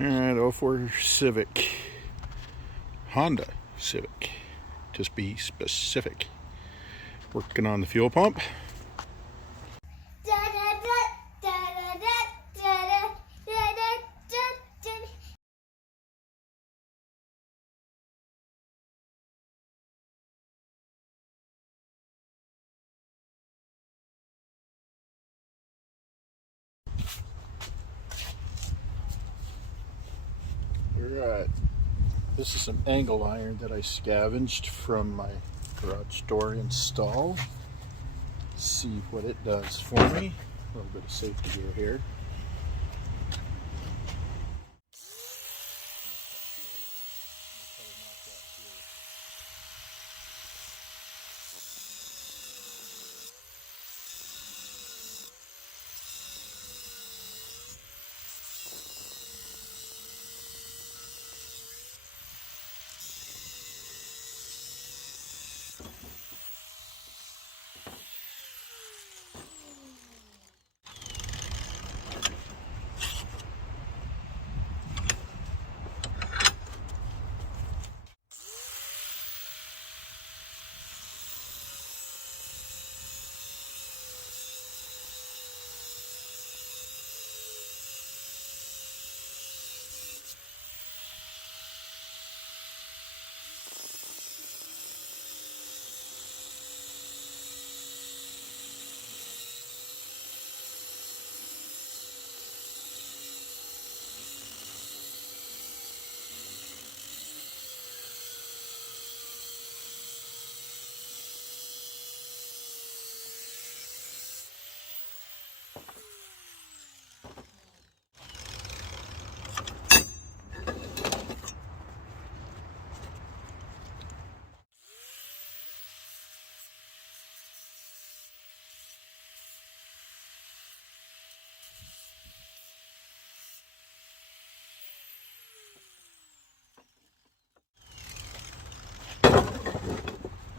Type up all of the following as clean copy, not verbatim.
Alright, 04 Civic. Honda Civic, just be specific. Working on the fuel pump. Alright, this is some angle iron that I scavenged from my garage door install. See what it does for me. A little bit of safety gear here.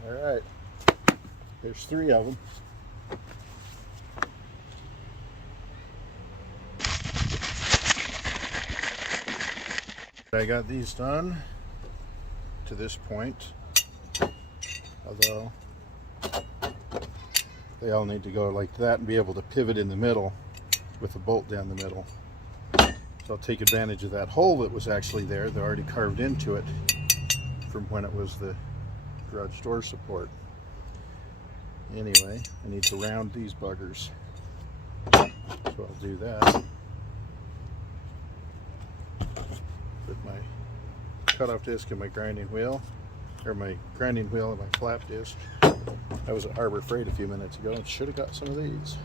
Alright, there's 3 of them. I got these done to this point, although they all need to go like that and be able to pivot in the middle with a bolt down the middle. So I'll take advantage of that hole that was actually there. They're already carved into it from when it was the garage door support. Anyway, I need to round these buggers, so I'll do that. Put my cutoff disc and my grinding wheel, or my grinding wheel and my flap disc. I was at Harbor Freight a few minutes ago and should have got some of these.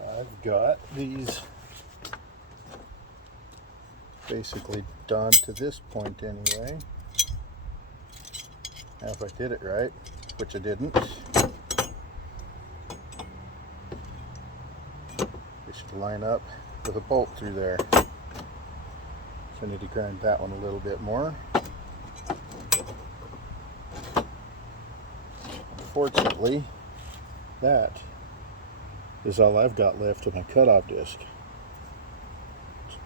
I've got these basically done to this point anyway. Now if I did it right, which I didn't, they should line up with a bolt through there. So I need to grind that one a little bit more. Unfortunately, that is all I've got left of my cutoff disc.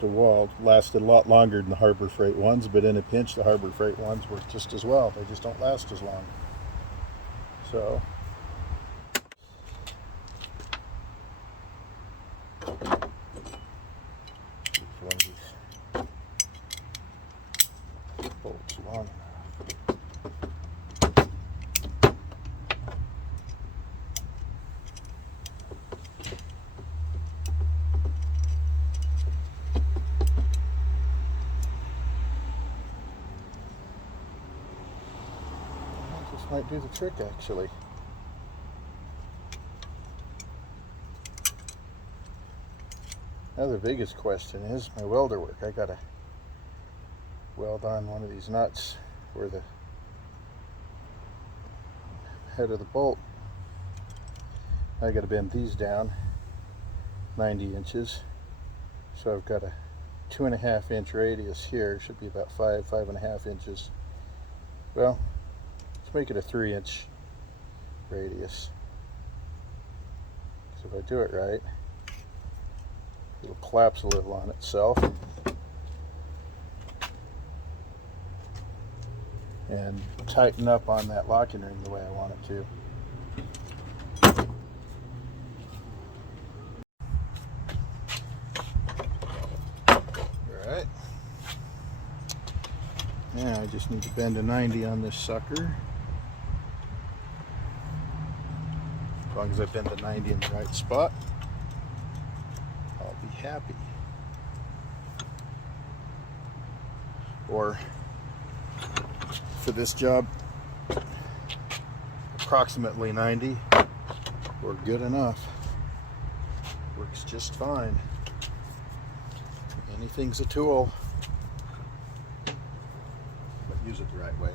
The wall lasted a lot longer than the Harbor Freight ones, but in a pinch the Harbor Freight ones work just as well. They just don't last as long. So one of these bolts long enough. Might do the trick actually. Now the biggest question is my welder work. I gotta weld on one of these nuts where the head of the bolt. I gotta bend these down 90 inches. So I've got a 2.5 inch radius here. Should be about 5.5 inches. Well, make it a 3-inch radius. So if I do it right, it'll collapse a little on itself. And tighten up on that locking ring the way I want it to. Alright. Now I just need to bend a 90 on this sucker. As long as I bend the 90 in the right spot, I'll be happy. Or for this job, approximately 90 or good enough. Works just fine. Anything's a tool, but use it the right way.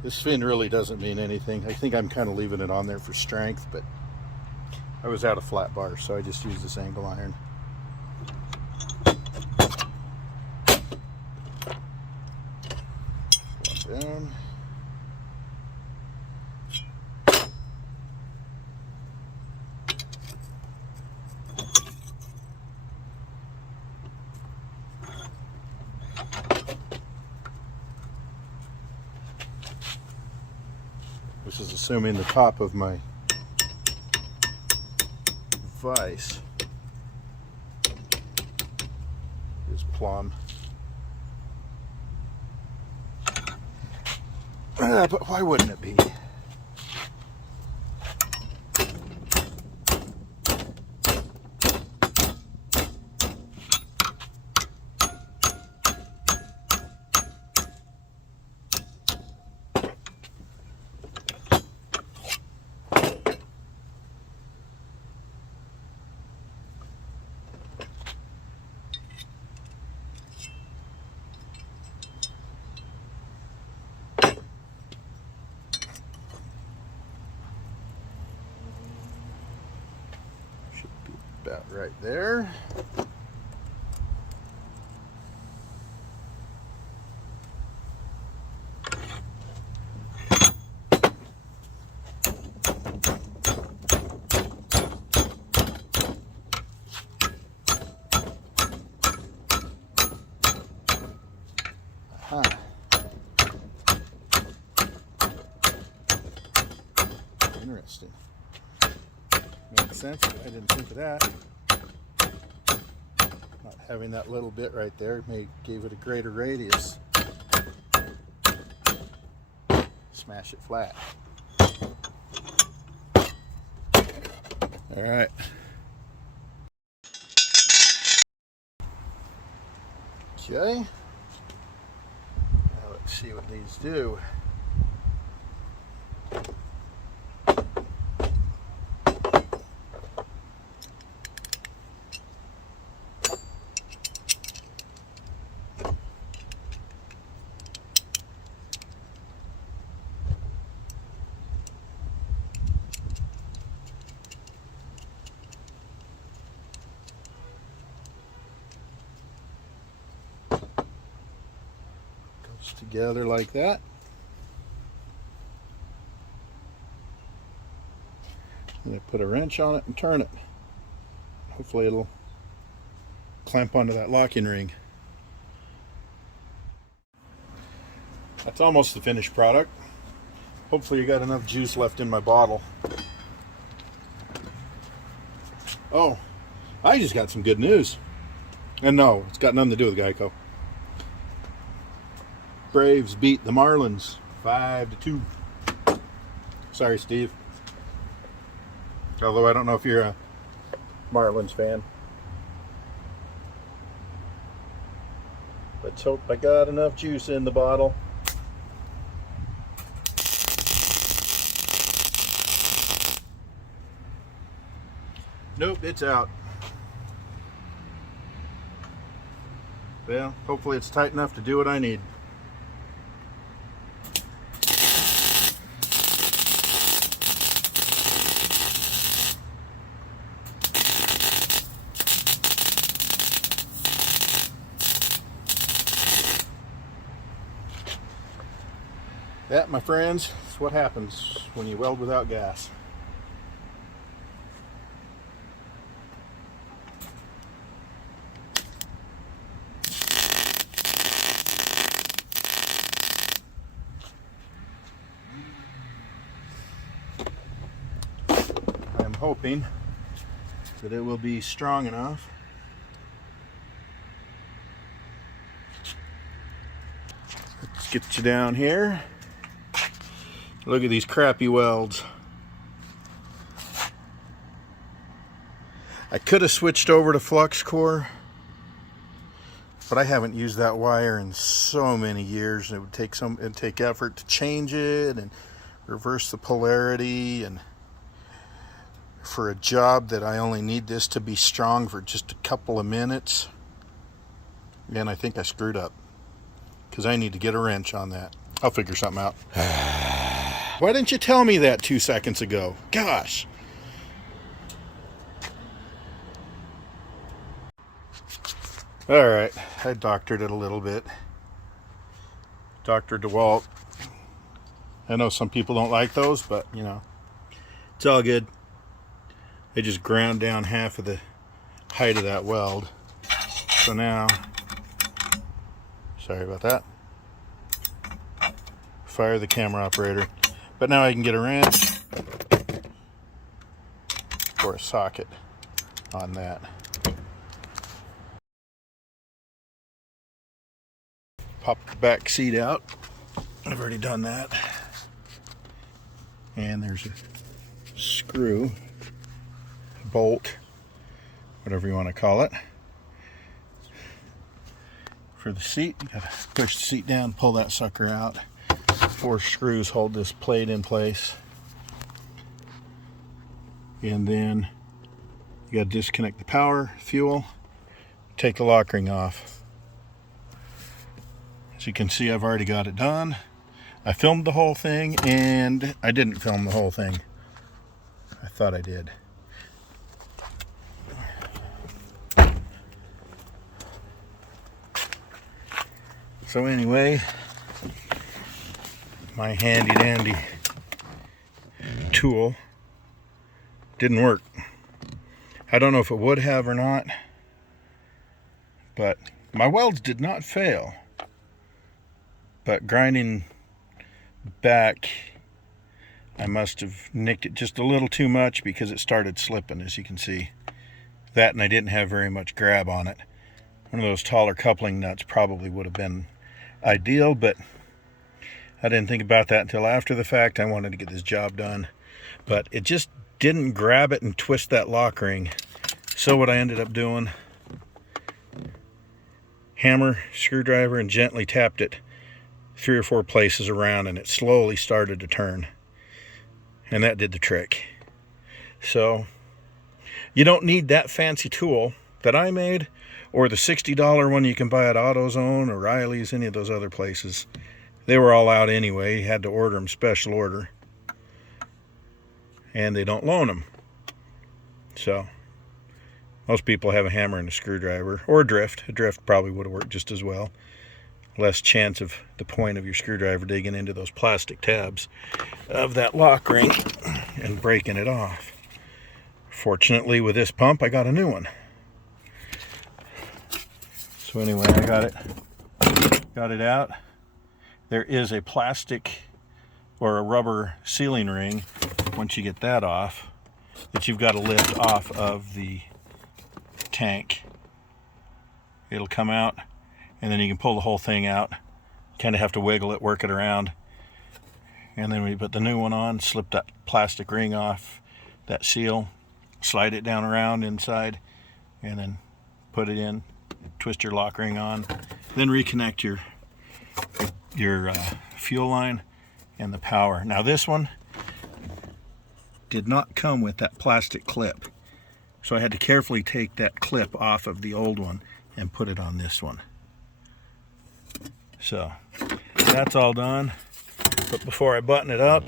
This fin really doesn't mean anything. I think I'm kind of leaving it on there for strength, but I was out of flat bar, so I just used this angle iron. One down. This is assuming the top of my vise is plumb. But why wouldn't it be? About right there. Aha. Interesting. Makes sense. I didn't think of that. Not having that little bit right there gave it a greater radius. Smash it flat. All right. Okay. Now let's see what these do. Together like that. And I put a wrench on it and turn it. Hopefully it'll clamp onto that locking ring. That's almost the finished product. Hopefully you got enough juice left in my bottle. Oh, I just got some good news. And no, it's got nothing to do with Geico. Braves beat the Marlins 5-2. Sorry, Steve. Although I don't know if you're a Marlins fan. Let's hope I got enough juice in the bottle. Nope, it's out. Well, hopefully it's tight enough to do what I need. That, my friends, is what happens when you weld without gas. I'm hoping that it will be strong enough. Let's get you down here. Look at these crappy welds. I could have switched over to flux core, but I haven't used that wire in so many years. It would take effort to change it and reverse the polarity, and for a job that I only need this to be strong for just a couple of minutes. And I think I screwed up because I need to get a wrench on that. I'll figure something out. Why didn't you tell me that 2 seconds ago? Gosh. All right, I doctored it a little bit. Dr. DeWalt. I know some people don't like those, but you know, it's all good. I just ground down half of the height of that weld. So now, sorry about that. Fire the camera operator. But now I can get a wrench or a socket on that. Pop the back seat out. I've already done that. And there's a screw, bolt, whatever you want to call it, for the seat. You gotta push the seat down, pull that sucker out. 4 screws hold this plate in place. And then you gotta disconnect the power, fuel, take the lock ring off. As you can see, I've already got it done. I filmed the whole thing, and I didn't film the whole thing. I thought I did. So anyway, my handy dandy tool didn't work. I don't know if it would have or not, but my welds did not fail. But grinding back, I must have nicked it just a little too much because it started slipping, as you can see. That, and I didn't have very much grab on it. One of those taller coupling nuts probably would have been ideal, but I didn't think about that until after the fact. I wanted to get this job done, but it just didn't grab it and twist that lock ring. So what I ended up doing, hammer, screwdriver, and gently tapped it 3 or 4 places around, and it slowly started to turn, and that did the trick. So you don't need that fancy tool that I made, or the $60 one you can buy at AutoZone or Riley's, any of those other places. They were all out anyway. You had to order them special order, and they don't loan them. So most people have a hammer and a screwdriver, or a drift. A drift probably would have worked just as well. Less chance of the point of your screwdriver digging into those plastic tabs of that lock ring and breaking it off. Fortunately, with this pump, I got a new one. So anyway, I got it out. There is a plastic or a rubber sealing ring, once you get that off, that you've got to lift off of the tank. It'll come out, and then you can pull the whole thing out. Kind of have to wiggle it, work it around. And then we put the new one on, slip that plastic ring off, that seal, slide it down around inside, and then put it in, twist your lock ring on, then reconnect your fuel line and the power. Now this one did not come with that plastic clip, so I had to carefully take that clip off of the old one and put it on this one. So that's all done. But before I button it up,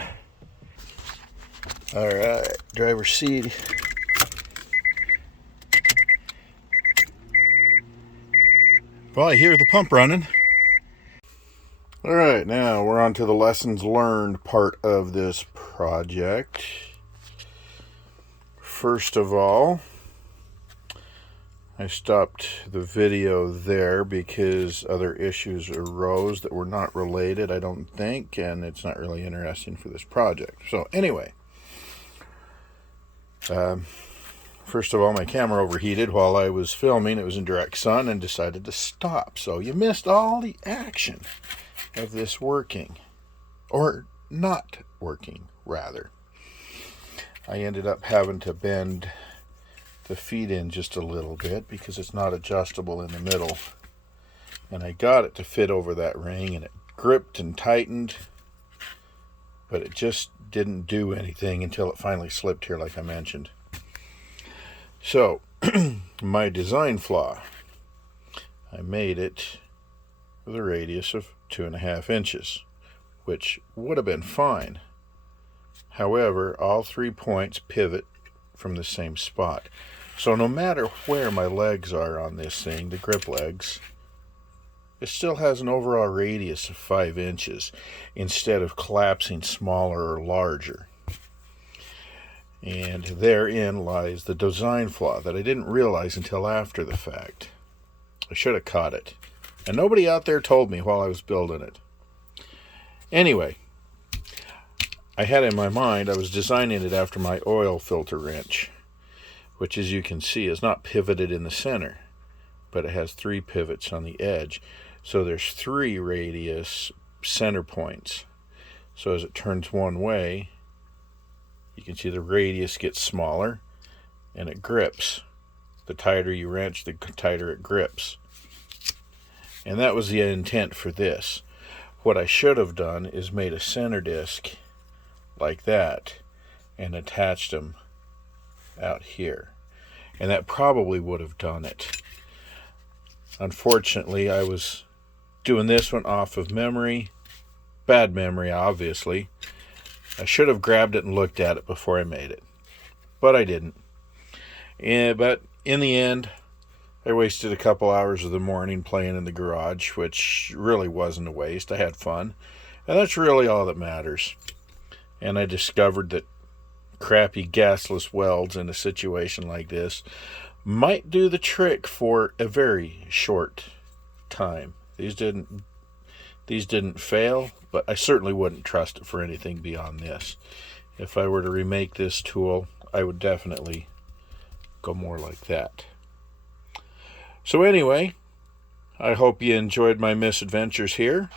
all right, driver's seat. Well, I hear the pump running. Alright, now we're on to the lessons learned part of this project. First of all, I stopped the video there because other issues arose that were not related, I don't think, and it's not really interesting for this project. So anyway, first of all, my camera overheated while I was filming. It was in direct sun and decided to stop. So you missed all the action of this working, or not working, rather. I ended up having to bend the feet in just a little bit because it's not adjustable in the middle. And I got it to fit over that ring, and it gripped and tightened, but it just didn't do anything until it finally slipped here, like I mentioned. So, my design flaw, I made it with a radius of 2.5 inches, which would have been fine. However, all 3 points pivot from the same spot. So no matter where my legs are on this thing, the grip legs, it still has an overall radius of 5 inches instead of collapsing smaller or larger. And therein lies the design flaw that I didn't realize until after the fact. I should have caught it. And nobody out there told me while I was building it. Anyway, I had in my mind, I was designing it after my oil filter wrench, which, as you can see, is not pivoted in the center, but it has 3 pivots on the edge. So there's 3 radius center points. So as it turns one way, you can see the radius gets smaller and it grips. The tighter you wrench, the tighter it grips. And that was the intent for this. What I should have done is made a center disc like that and attached them out here. And that probably would have done it. Unfortunately, I was doing this one off of memory. Bad memory, obviously. I should have grabbed it and looked at it before I made it. But I didn't. But in the end, I wasted a couple hours of the morning playing in the garage, which really wasn't a waste. I had fun. And that's really all that matters. And I discovered that crappy gasless welds in a situation like this might do the trick for a very short time. These didn't fail, but I certainly wouldn't trust it for anything beyond this. If I were to remake this tool, I would definitely go more like that. So anyway, I hope you enjoyed my misadventures here.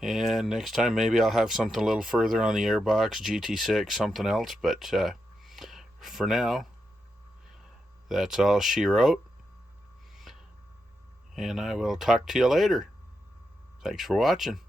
And next time maybe I'll have something a little further on the airbox, GT6, something else. But for now, that's all she wrote. And I will talk to you later. Thanks for watching.